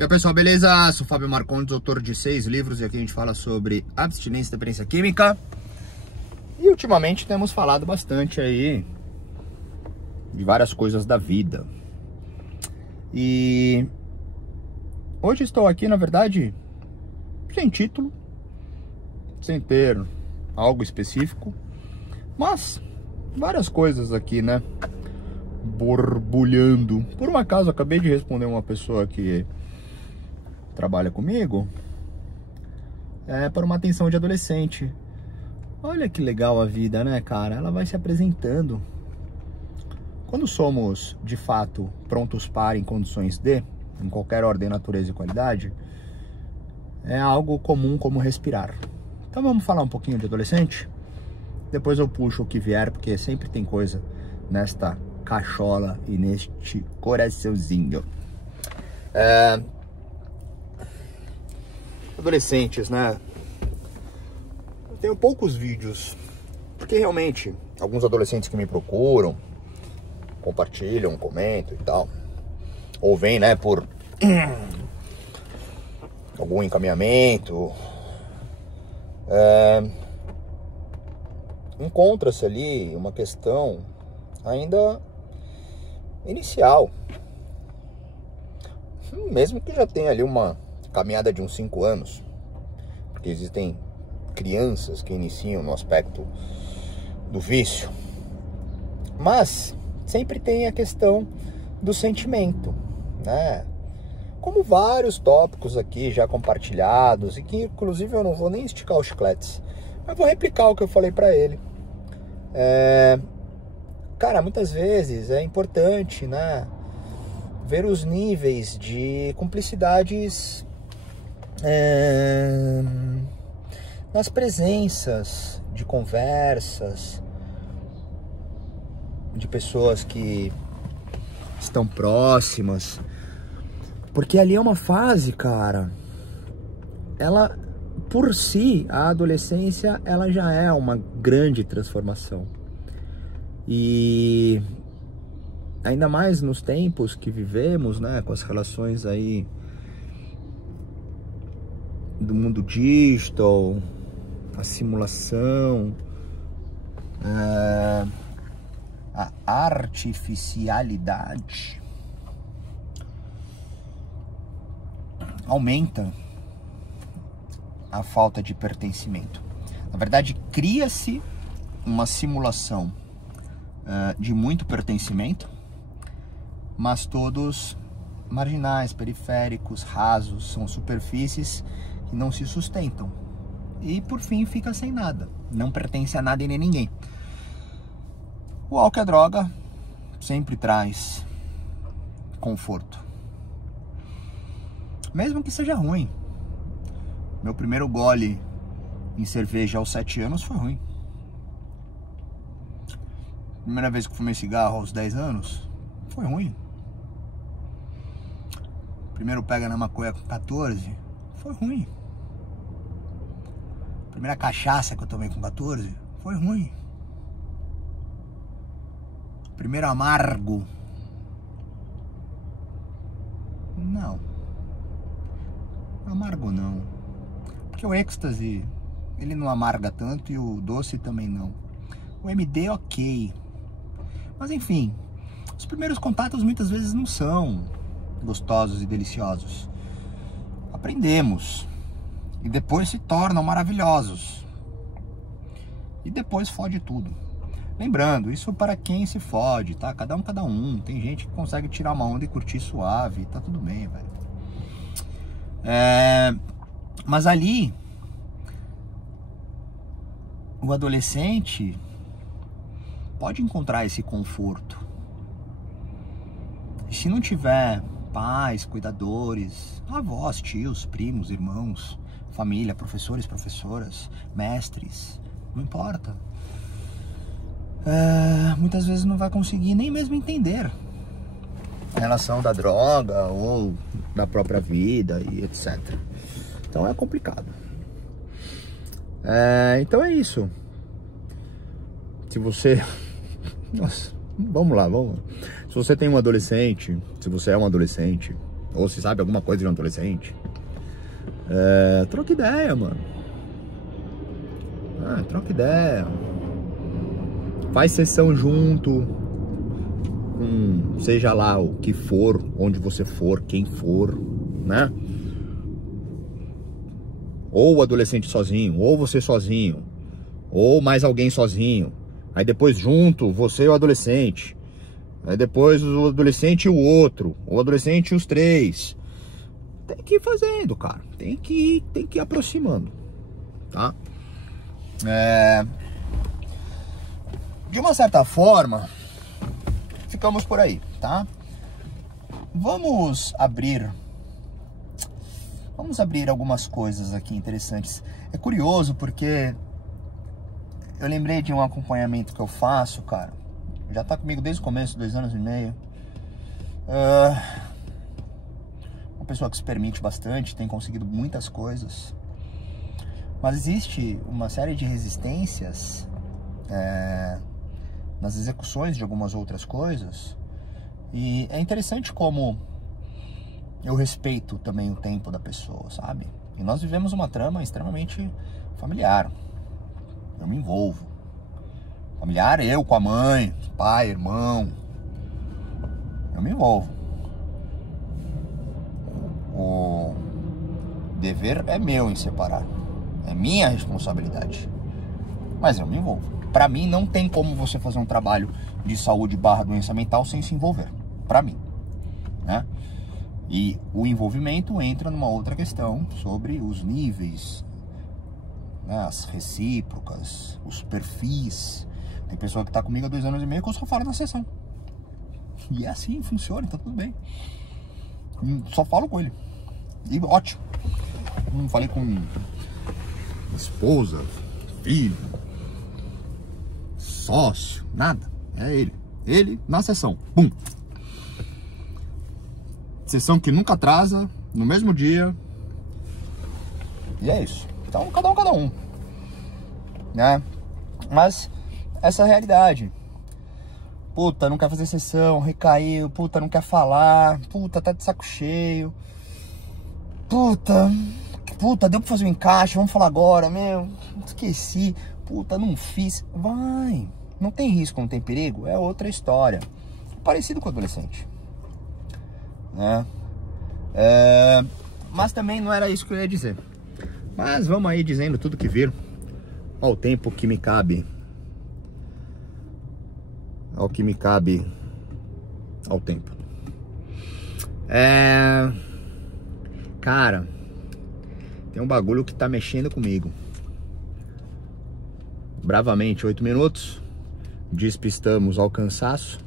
E aí pessoal, beleza? Sou o Fábio Marcondes, autor de 6 livros, e aqui a gente fala sobre abstinência e dependência química. E ultimamente temos falado bastante aí de várias coisas da vida. E hoje estou aqui, na verdade, sem título, sem ter algo específico, mas várias coisas aqui, né, borbulhando. Por um acaso, acabei de responder uma pessoa que trabalha comigo para uma atenção de adolescente. Olha que legal a vida, né, cara? Ela vai se apresentando. Quando somos, de fato, prontos para, em condições de, em qualquer ordem, natureza e qualidade, é algo comum como respirar. Então vamos falar um pouquinho de adolescente? Depois eu puxo o que vier, porque sempre tem coisa nesta cachola e neste coraçãozinho. Adolescentes, né? Eu tenho poucos vídeos, porque realmente alguns adolescentes que me procuram, compartilham, comentam e tal, ou vêm, né, por algum encaminhamento, encontra-se ali uma questão ainda inicial, mesmo que já tenha ali uma caminhada de uns 5 anos, porque existem crianças que iniciam no aspecto do vício, mas sempre tem a questão do sentimento, né? Como vários tópicos aqui já compartilhados, e que inclusive eu não vou nem esticar os chicletes, mas vou replicar o que eu falei pra ele. Cara, muitas vezes é importante, né, ver os níveis de cumplicidades nas presenças de conversas de pessoas que estão próximas, porque ali é uma fase, cara, ela por si, a adolescência, ela já é uma grande transformação. E ainda mais nos tempos que vivemos, né, com as relações aí do mundo digital, a simulação, a artificialidade aumenta a falta de pertencimento. Na verdade, cria-se uma simulação de muito pertencimento, mas todos marginais, periféricos, rasos, são superfícies que não se sustentam. E por fim fica sem nada, não pertence a nada e nem ninguém. O álcool e a droga sempre traz conforto, mesmo que seja ruim. Meu primeiro gole em cerveja aos 7 anos foi ruim. Primeira vez que fumei cigarro aos 10 anos foi ruim. Primeiro pega na maconha com 14 foi ruim. Primeira cachaça que eu tomei com 14 foi ruim. Primeiro amargo, não. Amargo não, porque o êxtase ele não amarga tanto e o doce também não. O MD ok, mas enfim, os primeiros contatos muitas vezes não são gostosos e deliciosos. Aprendemos e depois se tornam maravilhosos e depois fode tudo. Lembrando, isso para quem se fode, tá? Cada um. Tem gente que consegue tirar uma onda e curtir suave, tá tudo bem, velho. Mas ali, o adolescente pode encontrar esse conforto. E se não tiver pais, cuidadores, avós, tios, primos, irmãos, família, professores, professoras, mestres, não importa. Muitas vezes não vai conseguir nem mesmo entender a relação da droga ou da própria vida e etc. Então é complicado. Então é isso. Se você... Nossa, vamos lá. Se você tem um adolescente, se você é um adolescente, ou se sabe alguma coisa de um adolescente, troca ideia, mano. Troca ideia. Faz sessão junto, seja lá o que for, onde você for, quem for, né? Ou o adolescente sozinho, ou você sozinho, ou mais alguém sozinho. Aí depois junto, você e o adolescente. Aí depois o adolescente e o outro, o adolescente e os três. Tem que ir fazendo, cara. Tem que ir aproximando, tá? De uma certa forma, ficamos por aí, tá? Vamos abrir algumas coisas aqui interessantes. É curioso porque eu lembrei de um acompanhamento que eu faço, cara. Já tá comigo desde o começo, 2 anos e meio. Uma pessoa que se permite bastante, tem conseguido muitas coisas. Mas existe uma série de resistências nas execuções de algumas outras coisas. E é interessante como eu respeito também o tempo da pessoa, sabe? E nós vivemos uma trama extremamente familiar. Eu me envolvo. Familiar, eu com a mãe, pai, irmão. Eu me envolvo. O dever é meu em separar. É minha responsabilidade. Mas eu me envolvo. Pra mim, não tem como você fazer um trabalho de saúde / doença mental sem se envolver. Pra mim, né? E o envolvimento entra numa outra questão sobre os níveis, né? As recíprocas, os perfis. Tem pessoa que tá comigo há 2 anos e meio que eu só falo na sessão. E é assim, funciona, tá tudo bem. Só falo com ele. E ótimo. Não falei com esposa, filho, sócio, nada. É ele. Ele na sessão. Pum. Sessão que nunca atrasa, no mesmo dia. E é isso. Então, cada um. Né? Mas essa é a realidade. Puta, não quer fazer sessão, recaiu. Puta, não quer falar. Puta, tá de saco cheio. Puta, deu pra fazer um encaixe, vamos falar agora, meu. Esqueci. Puta, não fiz. Vai. Não tem risco, não tem perigo. É outra história. Parecido com o adolescente, né? Mas também não era isso que eu ia dizer. Mas vamos aí dizendo tudo que vir ao tempo que me cabe. Ao que me cabe ao tempo. Cara, tem um bagulho que tá mexendo comigo. Bravamente 8 minutos. Despistamos ao cansaço.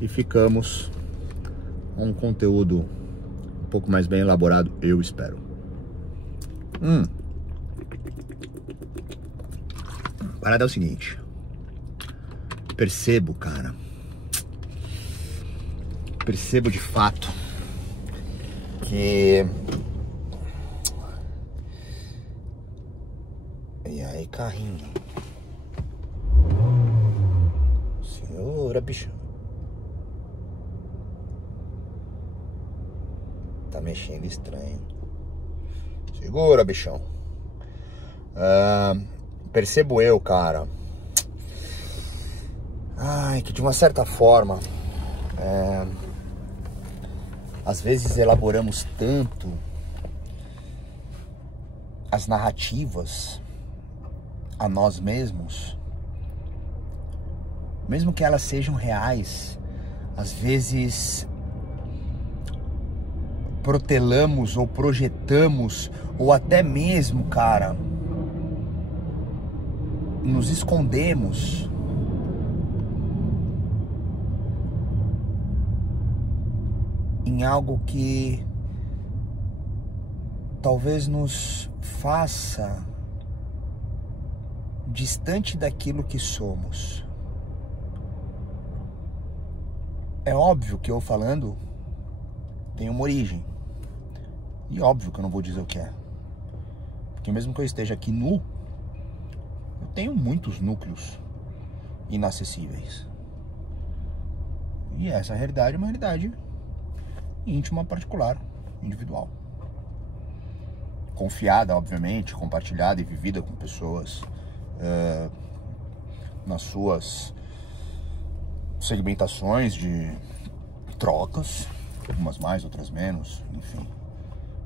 E ficamos com um conteúdo um pouco mais bem elaborado, eu espero. A parada é o seguinte. Percebo, cara. Percebo de fato que... E aí, carrinho? Segura, bicho. Tá mexendo estranho. Segura, bichão. Percebo eu, cara. Ai, que de uma certa forma... às vezes elaboramos tanto as narrativas a nós mesmos, mesmo que elas sejam reais, às vezes protelamos ou projetamos, ou até mesmo, cara, nos escondemos em algo que talvez nos faça distante daquilo que somos. É óbvio que eu falando tem uma origem. E óbvio que eu não vou dizer o que é. Porque mesmo que eu esteja aqui nu, eu tenho muitos núcleos inacessíveis. E essa realidade é uma realidade íntima, particular, individual. Confiada, obviamente, compartilhada e vivida com pessoas nas suas segmentações de trocas, algumas mais, outras menos, enfim.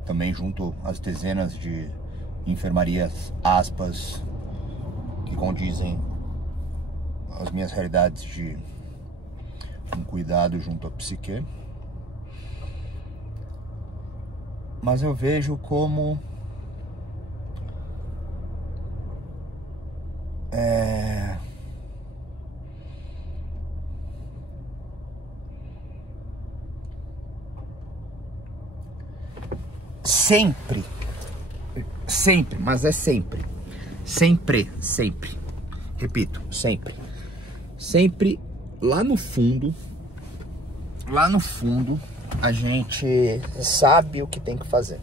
Também junto às dezenas de enfermarias, aspas, que condizem as minhas realidades de um cuidado junto à psique. Mas eu vejo como sempre, mas é sempre, repito, sempre lá no fundo, a gente sabe o que tem que fazer.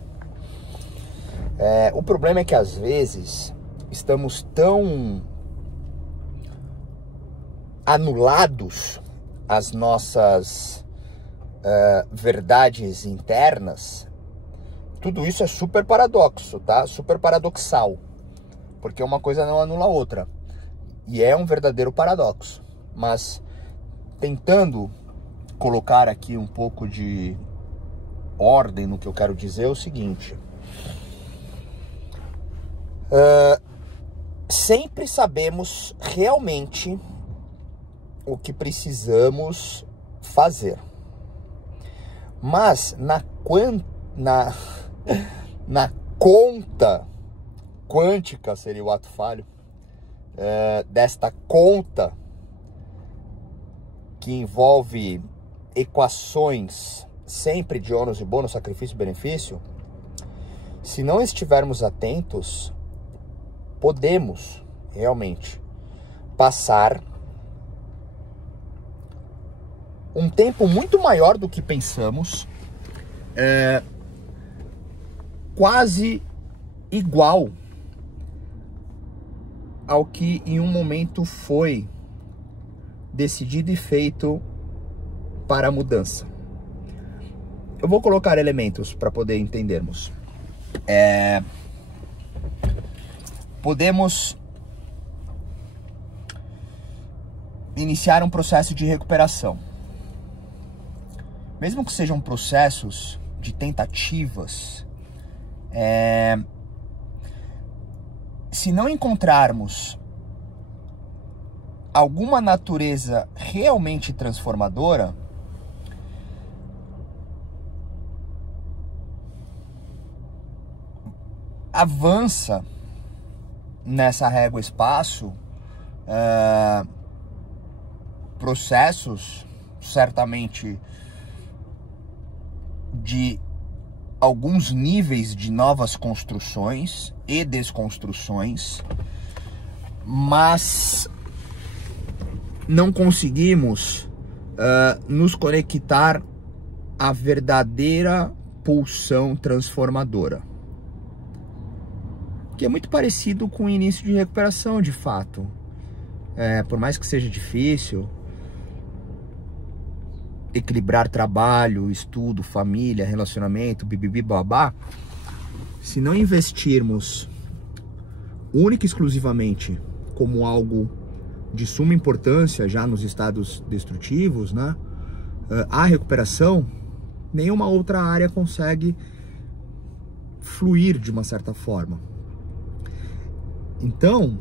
O problema é que às vezes estamos tão anulados às nossas verdades internas. Tudo isso é super paradoxo, tá? Super paradoxal, porque uma coisa não anula a outra, e é um verdadeiro paradoxo. Mas tentando colocar aqui um pouco de ordem no que eu quero dizer é o seguinte: sempre sabemos realmente o que precisamos fazer, mas na conta quântica, seria o ato falho, desta conta que envolve equações sempre de ônus e bônus, sacrifício e benefício, se não estivermos atentos, podemos realmente passar um tempo muito maior do que pensamos, quase igual ao que em um momento foi decidido e feito para a mudança. Eu vou colocar elementos para poder entendermos. Podemos iniciar um processo de recuperação. Mesmo que sejam processos de tentativas, se não encontrarmos alguma natureza realmente transformadora, avança nessa régua espaço processos certamente de alguns níveis de novas construções e desconstruções, mas não conseguimos nos conectar à verdadeira pulsão transformadora, que é muito parecido com o início de recuperação, de fato. Por mais que seja difícil equilibrar trabalho, estudo, família, relacionamento, bibibi, babá, se não investirmos única e exclusivamente como algo de suma importância já nos estados destrutivos, né, a recuperação, nenhuma outra área consegue fluir de uma certa forma. Então,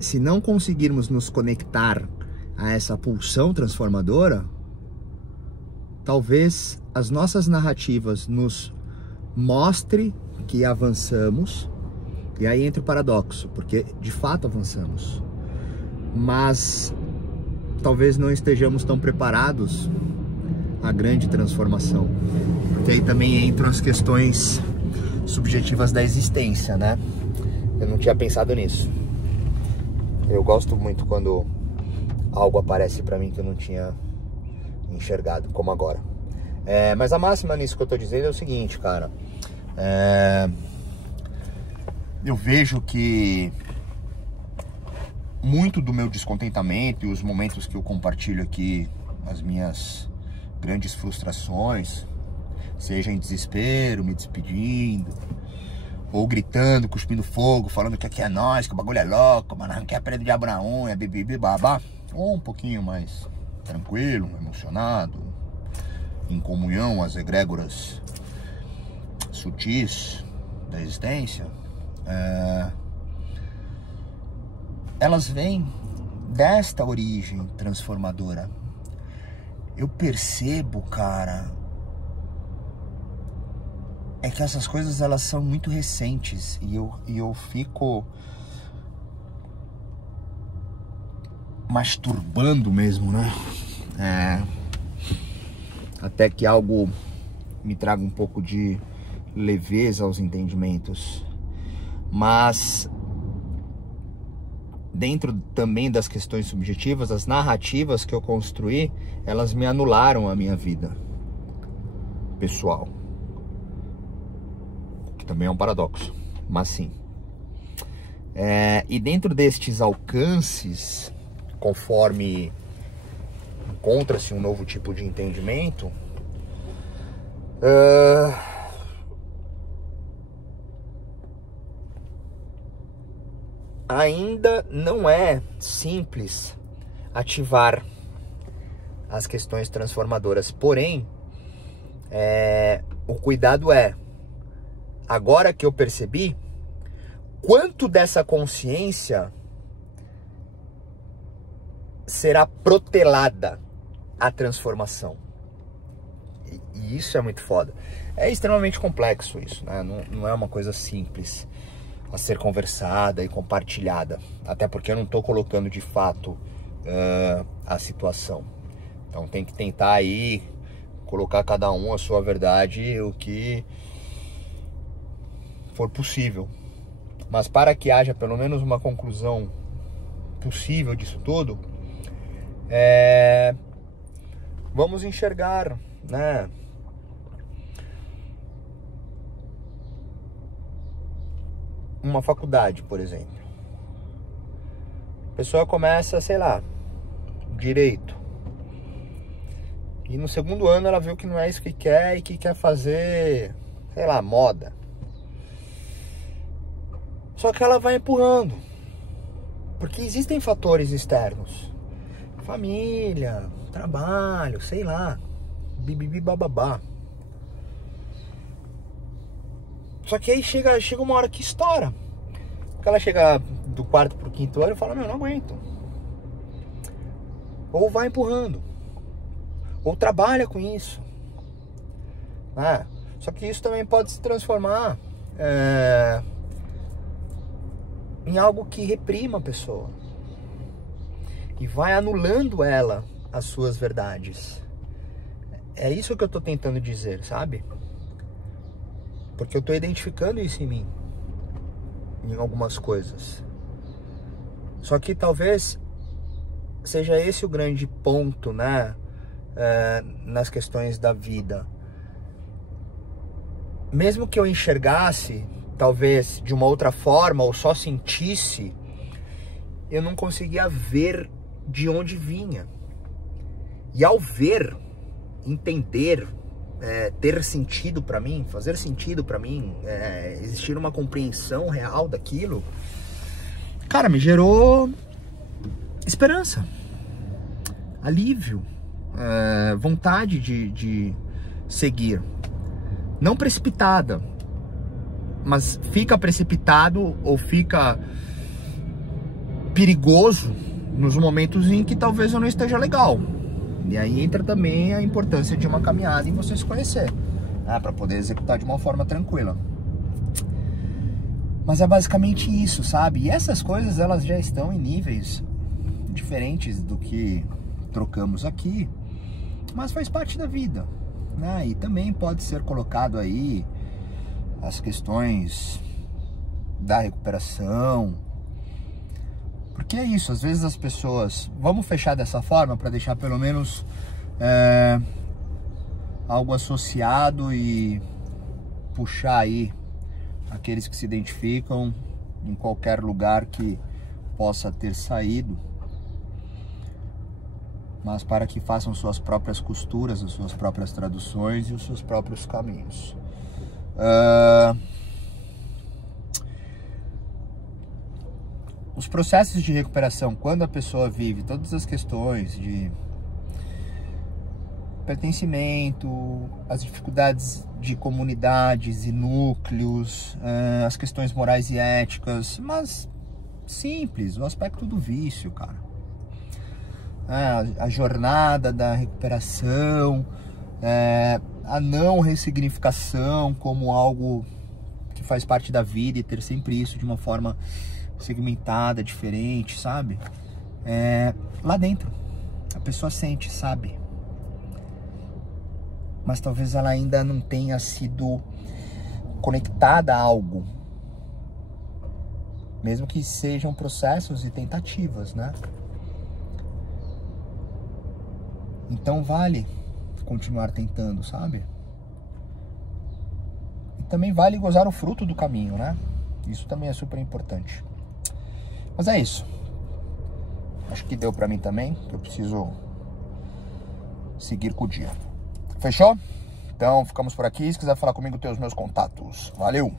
se não conseguirmos nos conectar a essa pulsão transformadora, talvez as nossas narrativas nos mostre que avançamos, e aí entra o paradoxo, porque de fato avançamos, mas talvez não estejamos tão preparados à grande transformação, porque aí também entram as questões subjetivas da existência, né? Eu não tinha pensado nisso. Eu gosto muito quando algo aparece pra mim que eu não tinha enxergado, como agora. Mas a máxima nisso que eu tô dizendo é o seguinte, cara. Eu vejo que muito do meu descontentamento e os momentos que eu compartilho aqui, as minhas grandes frustrações, seja em desespero, me despedindo, ou gritando, cuspindo fogo, falando que aqui é nós, que o bagulho é louco, mano, não quer perder o diabo na unha, bibibi, babá. Ou um pouquinho mais tranquilo, emocionado, em comunhão às egrégoras sutis da existência. Elas vêm desta origem transformadora. Eu percebo, cara, é que essas coisas elas são muito recentes e eu fico masturbando mesmo, né? Até que algo me traga um pouco de leveza aos entendimentos. Mas dentro também das questões subjetivas, as narrativas que eu construí, elas me anularam a minha vida pessoal. Que também é um paradoxo, mas sim. E dentro destes alcances, conforme encontra-se um novo tipo de entendimento, ainda não é simples ativar as questões transformadoras. Porém, o cuidado agora que eu percebi, quanto dessa consciência será protelada à transformação. E isso é muito foda. É extremamente complexo isso, né? Não é uma coisa simples a ser conversada e compartilhada. Até porque eu não estou colocando de fato a situação. Então tem que tentar aí colocar cada um a sua verdade, o que for possível. Mas para que haja pelo menos uma conclusão possível disso tudo, vamos enxergar, né, uma faculdade, por exemplo. A pessoa começa, sei lá, direito. E no segundo ano ela viu que não é isso que quer e que quer fazer, sei lá, moda. Só que ela vai empurrando. Porque existem fatores externos. Família, trabalho, sei lá. Bibibi bababá. Só que aí chega uma hora que estoura. Porque ela chega do quarto pro quinto ano e fala, não aguento. Ou vai empurrando. Ou trabalha com isso. Só que isso também pode se transformar em algo que reprima a pessoa. E vai anulando ela as suas verdades. É isso que eu tô tentando dizer, sabe? Porque eu tô identificando isso em mim. Em algumas coisas. Só que talvez seja esse o grande ponto, né? Nas questões da vida. Mesmo que eu enxergasse, talvez de uma outra forma, ou só sentisse, eu não conseguia ver de onde vinha. E ao ver, entender, ter sentido para mim, fazer sentido para mim, existir uma compreensão real daquilo, cara, me gerou esperança, alívio, vontade de seguir. Não precipitada, mas fica precipitado ou fica perigoso nos momentos em que talvez eu não esteja legal. E aí entra também a importância de uma caminhada em você se conhecer, né, para poder executar de uma forma tranquila. Mas é basicamente isso, sabe? E essas coisas, elas já estão em níveis diferentes do que trocamos aqui, mas faz parte da vida, né? E também pode ser colocado aí as questões da recuperação. Porque é isso, às vezes as pessoas... Vamos fechar dessa forma para deixar pelo menos algo associado e puxar aí aqueles que se identificam em qualquer lugar que possa ter saído. mas para que façam suas próprias costuras, as suas próprias traduções e os seus próprios caminhos. Os processos de recuperação, quando a pessoa vive todas as questões de pertencimento, as dificuldades de comunidades e núcleos, as questões morais e éticas, mas simples, o aspecto do vício, cara. A jornada da recuperação, a não ressignificação como algo que faz parte da vida e ter sempre isso de uma forma segmentada, diferente, sabe? Lá dentro, a pessoa sente, sabe? Mas talvez ela ainda não tenha sido conectada a algo. Mesmo que sejam processos e tentativas, né? Então vale continuar tentando, sabe? E também vale gozar o fruto do caminho, né? Isso também é super importante. Mas é isso. Acho que deu pra mim também, que eu preciso seguir com o dia. Fechou? Então ficamos por aqui. Se quiser falar comigo, tem os meus contatos. Valeu!